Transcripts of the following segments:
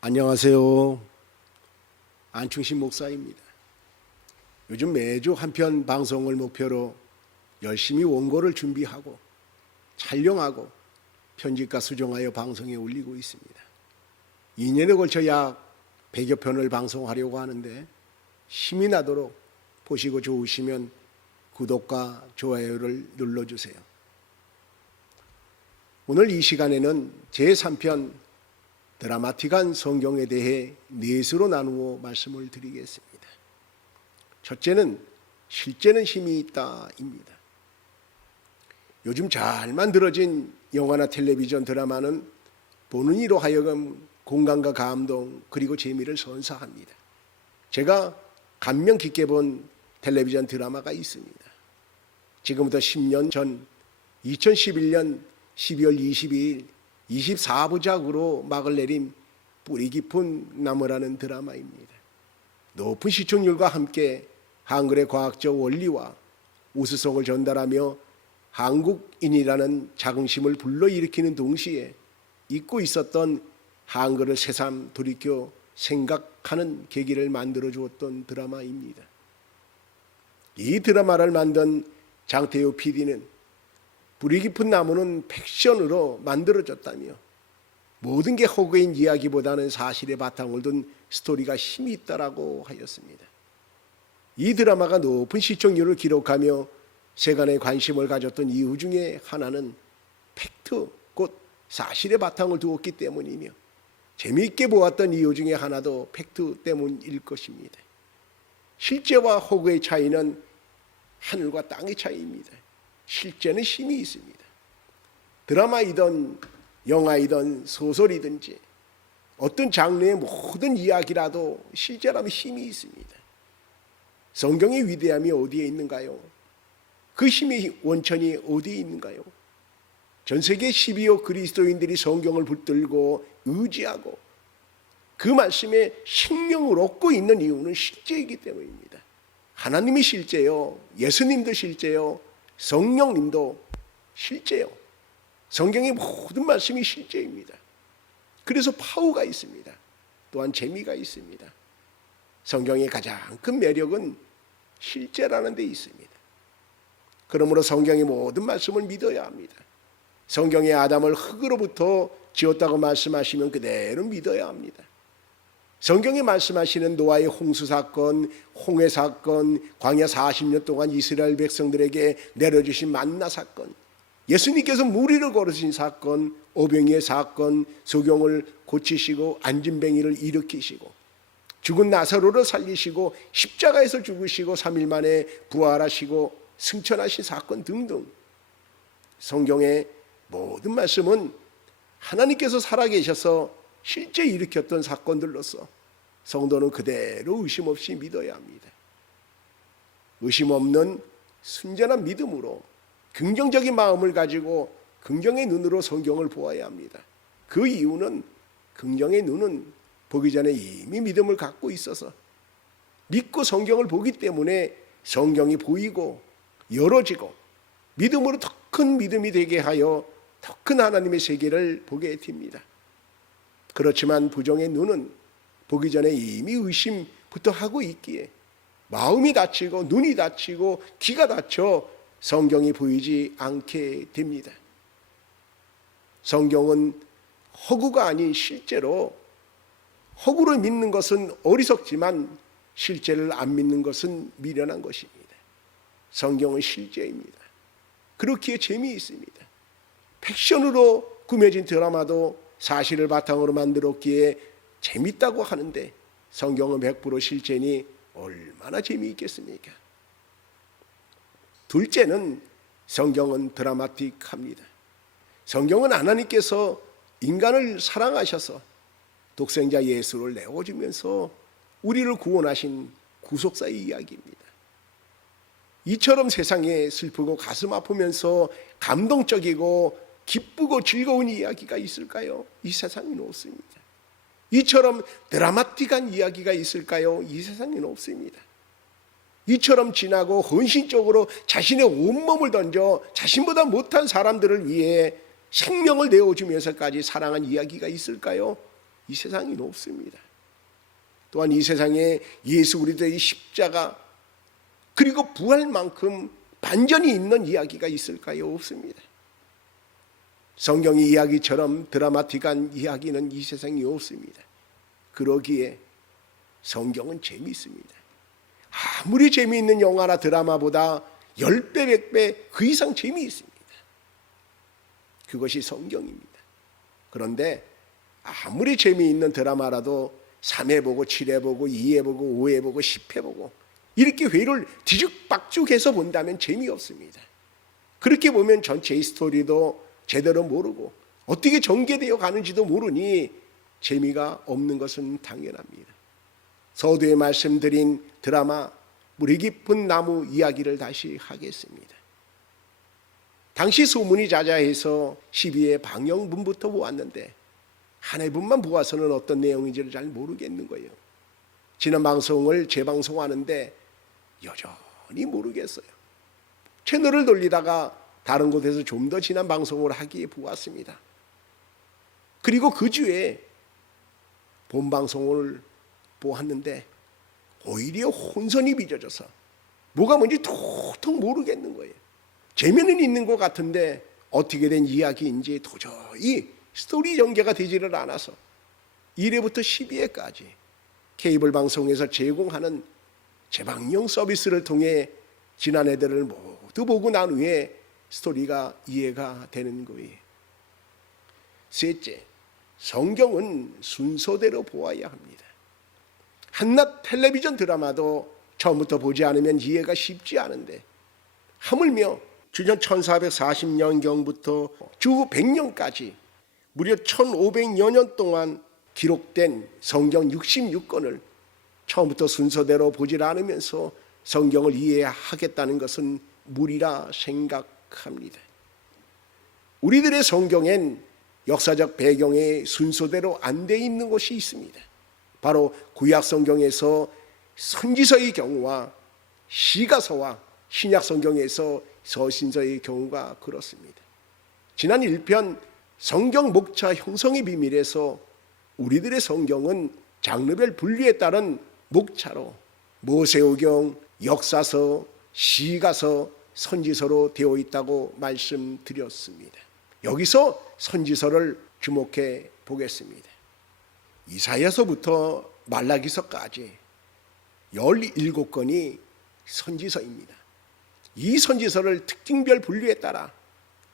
안녕하세요. 안충신 목사입니다. 요즘 매주 한 편 방송을 목표로 열심히 원고를 준비하고 촬영하고 편집과 수정하여 방송에 올리고 있습니다. 2년에 걸쳐 약 100여 편을 방송하려고 하는데 힘이 나도록 보시고 좋으시면 구독과 좋아요를 눌러주세요. 오늘 이 시간에는 제3편 드라마틱한 성경에 대해 넷으로 나누어 말씀을 드리겠습니다. 첫째는 실제는 힘이 있다입니다. 요즘 잘 만들어진 영화나 텔레비전 드라마는 보는 이로 하여금 공감과 감동 그리고 재미를 선사합니다. 제가 감명 깊게 본 텔레비전 드라마가 있습니다. 지금부터 10년 전 2011년 12월 22일 24부작으로 막을 내린 뿌리 깊은 나무라는 드라마입니다. 높은 시청률과 함께 한글의 과학적 원리와 우수성을 전달하며 한국인이라는 자긍심을 불러일으키는 동시에 잊고 있었던 한글을 새삼 돌이켜 생각하는 계기를 만들어 주었던 드라마입니다. 이 드라마를 만든 장태효 PD는 뿌리 깊은 나무는 팩션으로 만들어졌다며 모든 게 허구인 이야기보다는 사실의 바탕을 둔 스토리가 힘이 있다라고 하였습니다. 이 드라마가 높은 시청률을 기록하며 세간의 관심을 가졌던 이유 중에 하나는 팩트, 곧 사실의 바탕을 두었기 때문이며 재미있게 보았던 이유 중에 하나도 팩트 때문일 것입니다. 실제와 허구의 차이는 하늘과 땅의 차이입니다. 실제는 힘이 있습니다. 드라마이든 영화이든 소설이든지 어떤 장르의 모든 이야기라도 실제라면 힘이 있습니다. 성경의 위대함이 어디에 있는가요? 그 힘의 원천이 어디에 있는가요? 전 세계 12억 그리스도인들이 성경을 붙들고 의지하고 그 말씀에 생명을 얻고 있는 이유는 실제이기 때문입니다. 하나님이 실제요, 예수님도 실제요, 성령님도 실제요. 성경의 모든 말씀이 실제입니다. 그래서 파워가 있습니다. 또한 재미가 있습니다. 성경의 가장 큰 매력은 실제라는 데 있습니다. 그러므로 성경의 모든 말씀을 믿어야 합니다. 성경의 아담을 흙으로부터 지었다고 말씀하시면 그대로 믿어야 합니다. 성경에 말씀하시는 노아의 홍수 사건, 홍해 사건, 광야 40년 동안 이스라엘 백성들에게 내려주신 만나 사건, 예수님께서 물 위를 걸으신 사건, 오병이의 사건, 소경을 고치시고 안진뱅이를 일으키시고 죽은 나사로를 살리시고 십자가에서 죽으시고 3일 만에 부활하시고 승천하신 사건 등등, 성경의 모든 말씀은 하나님께서 살아계셔서 실제 일으켰던 사건들로서 성도는 그대로 의심 없이 믿어야 합니다. 의심 없는 순전한 믿음으로 긍정적인 마음을 가지고 긍정의 눈으로 성경을 보아야 합니다. 그 이유는 긍정의 눈은 보기 전에 이미 믿음을 갖고 있어서 믿고 성경을 보기 때문에 성경이 보이고 열어지고 믿음으로 더 큰 믿음이 되게 하여 더 큰 하나님의 세계를 보게 됩니다. 그렇지만 부정의 눈은 보기 전에 이미 의심부터 하고 있기에 마음이 닫히고 눈이 닫히고 귀가 닫혀 성경이 보이지 않게 됩니다. 성경은 허구가 아닌 실제로, 허구를 믿는 것은 어리석지만 실제를 안 믿는 것은 미련한 것입니다. 성경은 실제입니다. 그렇기에 재미있습니다. 팩션으로 꾸며진 드라마도 사실을 바탕으로 만들었기에 재밌다고 하는데 성경은 100% 실제니 얼마나 재미있겠습니까? 둘째는 성경은 드라마틱합니다. 성경은 하나님께서 인간을 사랑하셔서 독생자 예수를 내어주면서 우리를 구원하신 구속사의 이야기입니다. 이처럼 세상에 슬프고 가슴 아프면서 감동적이고 기쁘고 즐거운 이야기가 있을까요? 이 세상에는 없습니다. 이처럼 드라마틱한 이야기가 있을까요? 이 세상에는 없습니다. 이처럼 진하고 헌신적으로 자신의 온몸을 던져 자신보다 못한 사람들을 위해 생명을 내어주면서까지 사랑한 이야기가 있을까요? 이 세상이 높습니다. 또한 이 세상에 예수 그리스도의 십자가 그리고 부활만큼 반전이 있는 이야기가 있을까요? 없습니다. 성경의 이야기처럼 드라마틱한 이야기는 이 세상에 없습니다. 그러기에 성경은 재미있습니다. 아무리 재미있는 영화나 드라마보다 10배, 100배 그 이상 재미있습니다. 그것이 성경입니다. 그런데 아무리 재미있는 드라마라도 3회 보고 7회 보고 2회 보고 5회 보고 10회 보고 이렇게 회를 뒤죽박죽해서 본다면 재미없습니다. 그렇게 보면 전체의 스토리도 제대로 모르고 어떻게 전개되어 가는지도 모르니 재미가 없는 것은 당연합니다. 서두에 말씀드린 드라마 물 깊은 나무 이야기를 다시 하겠습니다. 당시 소문이 자자해서 12회 방영분부터 보았는데 한 회분만 보아서는 어떤 내용인지를 잘 모르겠는 거예요. 지난 방송을 재방송하는데 여전히 모르겠어요. 채널을 돌리다가 다른 곳에서 좀 더 지난 방송을 하기에 보았습니다. 그리고 그 주에 본 방송을 보았는데 오히려 혼선이 빚어져서 뭐가 뭔지 도통 모르겠는 거예요. 재미는 있는 것 같은데 어떻게 된 이야기인지 도저히 스토리 전개가 되지를 않아서 1회부터 12회까지 케이블 방송에서 제공하는 재방영 서비스를 통해 지난해들을 모두 보고 난 후에 스토리가 이해가 되는 거예요. 셋째, 성경은 순서대로 보아야 합니다. 한낱 텔레비전 드라마도 처음부터 보지 않으면 이해가 쉽지 않은데 하물며 주전 1440년경부터 주 100년까지 무려 1500여 년 동안 기록된 성경 66권을 처음부터 순서대로 보질 않으면서 성경을 이해하겠다는 것은 무리라 생각합니다. 우리들의 성경엔 역사적 배경의 순서대로 안 돼 있는 것이 있습니다. 바로 구약 성경에서 선지서의 경우와 시가서와 신약 성경에서 서신서의 경우가 그렇습니다. 지난 1편 성경 목차 형성의 비밀에서 우리들의 성경은 장르별 분류에 따른 목차로 모세오경, 역사서, 시가서, 선지서로 되어 있다고 말씀드렸습니다. 여기서 선지서를 주목해 보겠습니다. 이사야서부터 말라기서까지 17권이 선지서입니다. 이 선지서를 특징별 분류에 따라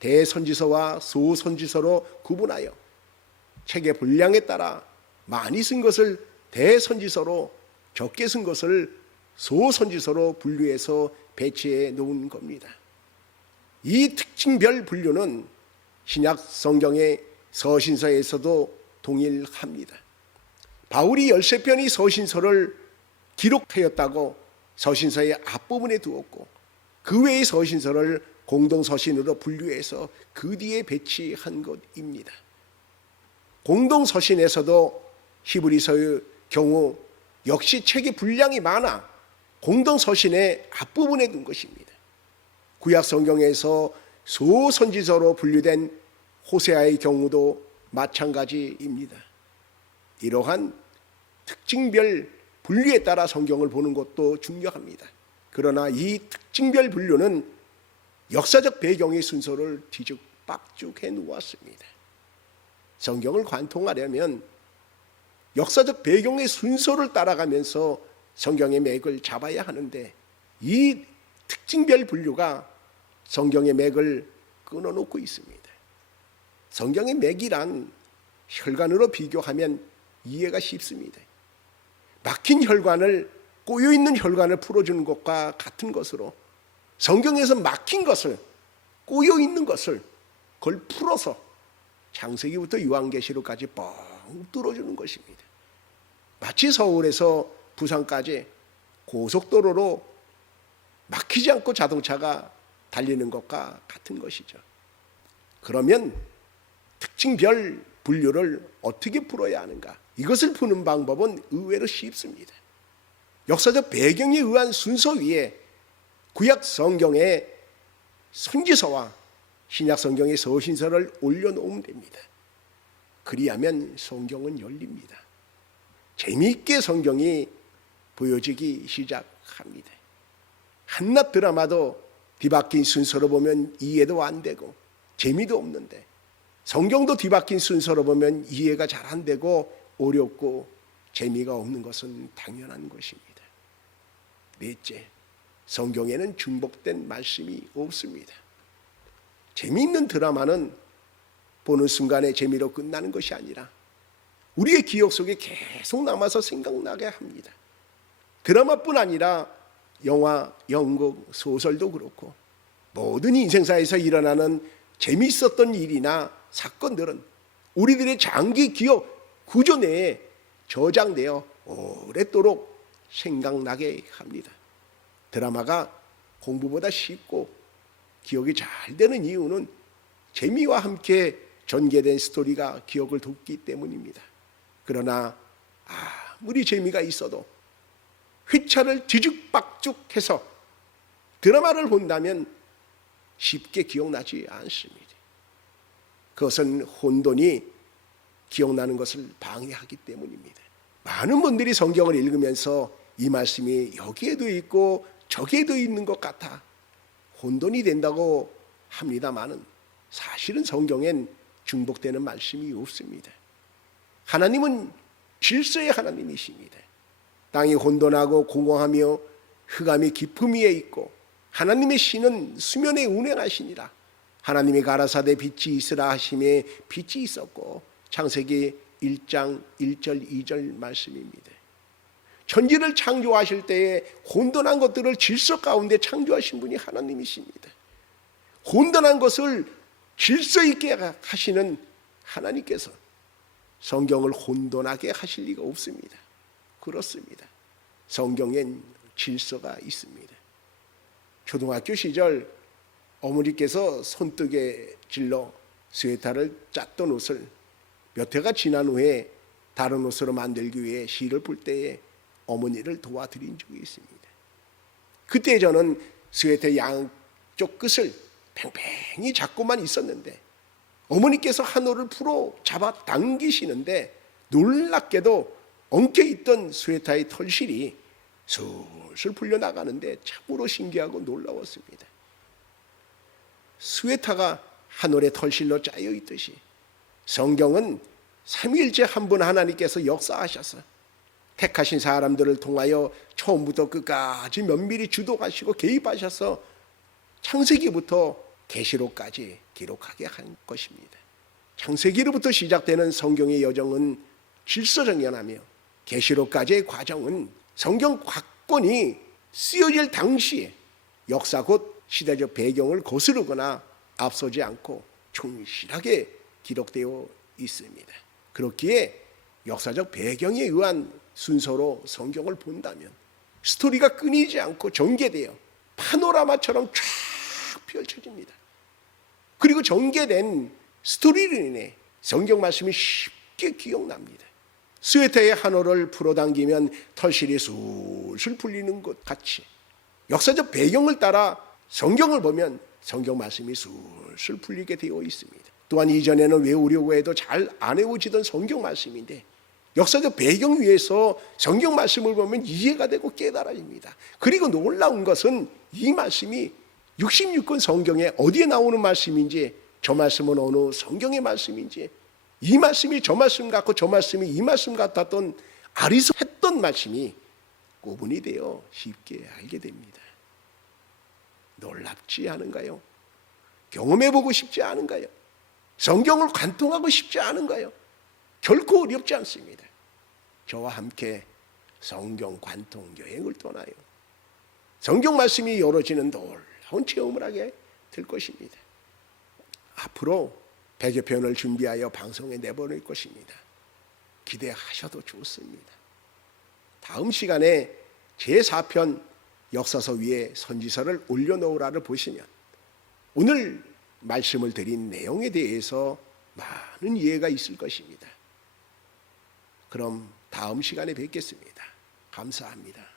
대선지서와 소선지서로 구분하여 책의 분량에 따라 많이 쓴 것을 대선지서로 적게 쓴 것을 소선지서로 분류해서 배치해 놓은 겁니다. 이 특징별 분류는 신약 성경의 서신서에서도 동일합니다. 바울이 13편의 서신서를 기록하였다고 서신서의 앞부분에 두었고 그 외의 서신서를 공동서신으로 분류해서 그 뒤에 배치한 것입니다. 공동서신에서도 히브리서의 경우 역시 책의 분량이 많아 공동서신의 앞부분에 둔 것입니다. 구약 성경에서 소선지서로 분류된 호세아의 경우도 마찬가지입니다. 이러한 특징별 분류에 따라 성경을 보는 것도 중요합니다. 그러나 이 특징별 분류는 역사적 배경의 순서를 뒤죽박죽해 놓았습니다. 성경을 관통하려면 역사적 배경의 순서를 따라가면서 성경의 맥을 잡아야 하는데 이 특징별 분류가 성경의 맥을 끊어놓고 있습니다. 성경의 맥이란 혈관으로 비교하면 이해가 쉽습니다. 막힌 혈관을 꼬여있는 혈관을 풀어주는 것과 같은 것으로 성경에서 막힌 것을 꼬여있는 것을 그걸 풀어서 창세기부터 요한계시록까지 뻥 뚫어주는 것입니다. 마치 서울에서 부산까지 고속도로로 막히지 않고 자동차가 달리는 것과 같은 것이죠. 그러면 특징별 분류를 어떻게 풀어야 하는가? 이것을 푸는 방법은 의외로 쉽습니다. 역사적 배경에 의한 순서 위에 구약 성경의 선지서와 신약 성경의 서신서를 올려놓으면 됩니다. 그리하면 성경은 열립니다. 재미있게 성경이 보여지기 시작합니다. 한낱 드라마도 뒤바뀐 순서로 보면 이해도 안 되고 재미도 없는데, 성경도 뒤바뀐 순서로 보면 이해가 잘 안 되고 어렵고 재미가 없는 것은 당연한 것입니다. 넷째, 성경에는 중복된 말씀이 없습니다. 재미있는 드라마는 보는 순간에 재미로 끝나는 것이 아니라 우리의 기억 속에 계속 남아서 생각나게 합니다. 드라마뿐 아니라 영화, 연극, 소설도 그렇고 모든 인생사에서 일어나는 재미있었던 일이나 사건들은 우리들의 장기 기억 구조 내에 저장되어 오랫도록 생각나게 합니다. 드라마가 공부보다 쉽고 기억이 잘 되는 이유는 재미와 함께 전개된 스토리가 기억을 돕기 때문입니다. 그러나 아무리 재미가 있어도 회차를 뒤죽박죽해서 드라마를 본다면 쉽게 기억나지 않습니다. 그것은 혼돈이 기억나는 것을 방해하기 때문입니다. 많은 분들이 성경을 읽으면서 이 말씀이 여기에도 있고 저기에도 있는 것 같아 혼돈이 된다고 합니다마는 사실은 성경엔 중복되는 말씀이 없습니다. 하나님은 질서의 하나님이십니다. 땅이 혼돈하고 공허하며 흑암이 깊음 위에 있고 하나님의 신은 수면에 운행하시니라. 하나님이 가라사대 빛이 있으라 하심에 빛이 있었고, 창세기 1장 1절 2절 말씀입니다. 천지를 창조하실 때에 혼돈한 것들을 질서 가운데 창조하신 분이 하나님이십니다. 혼돈한 것을 질서 있게 하시는 하나님께서 성경을 혼돈하게 하실 리가 없습니다. 그렇습니다. 성경엔 질서가 있습니다. 초등학교 시절 어머니께서 손뜨개 질러 스웨터를 짰던 옷을 몇 해가 지난 후에 다른 옷으로 만들기 위해 실을 풀 때에 어머니를 도와드린 적이 있습니다. 그때 저는 스웨터 양쪽 끝을 팽팽히 잡고만 있었는데 어머니께서 한 올을 풀어 잡아 당기시는데 놀랍게도 엉켜있던 스웨터의 털실이 술술 풀려나가는데 참으로 신기하고 놀라웠습니다. 스웨터가 한 올의 털실로 짜여 있듯이 성경은 삼위일체 한 분 하나님께서 역사하셔서 택하신 사람들을 통하여 처음부터 끝까지 면밀히 주도하시고 개입하셔서 창세기부터 계시록까지 기록하게 한 것입니다. 창세기로부터 시작되는 성경의 여정은 질서정연하며 계시록까지의 과정은 성경 각권이 쓰여질 당시에 역사 곧 시대적 배경을 거스르거나 앞서지 않고 충실하게 기록되어 있습니다. 그렇기에 역사적 배경에 의한 순서로 성경을 본다면 스토리가 끊이지 않고 전개되어 파노라마처럼 쫙 펼쳐집니다. 그리고 전개된 스토리로 인해 성경 말씀이 쉽게 기억납니다. 스웨터의 한 올을 풀어당기면 털실이 술술 풀리는 것 같이 역사적 배경을 따라 성경을 보면 성경 말씀이 술술 풀리게 되어 있습니다. 또한 이전에는 외우려고 해도 잘 안 외워지던 성경 말씀인데 역사적 배경 위에서 성경 말씀을 보면 이해가 되고 깨달아집니다. 그리고 놀라운 것은 이 말씀이 66권 성경에 어디에 나오는 말씀인지, 저 말씀은 어느 성경의 말씀인지, 이 말씀이 저 말씀 같고 저 말씀이 이 말씀 같았던 아리송했던 말씀이 구분이 되어 쉽게 알게 됩니다. 놀랍지 않은가요? 경험해보고 싶지 않은가요? 성경을 관통하고 싶지 않은가요? 결코 어렵지 않습니다. 저와 함께 성경 관통 여행을 떠나요. 성경 말씀이 열어지는 놀라운 체험을 하게 될 것입니다. 앞으로 100여 편을 준비하여 방송에 내보낼 것입니다. 기대하셔도 좋습니다. 다음 시간에 제4편 역사서 위에 선지서를 올려놓으라를 보시면 오늘 말씀을 드린 내용에 대해서 많은 이해가 있을 것입니다. 그럼 다음 시간에 뵙겠습니다. 감사합니다.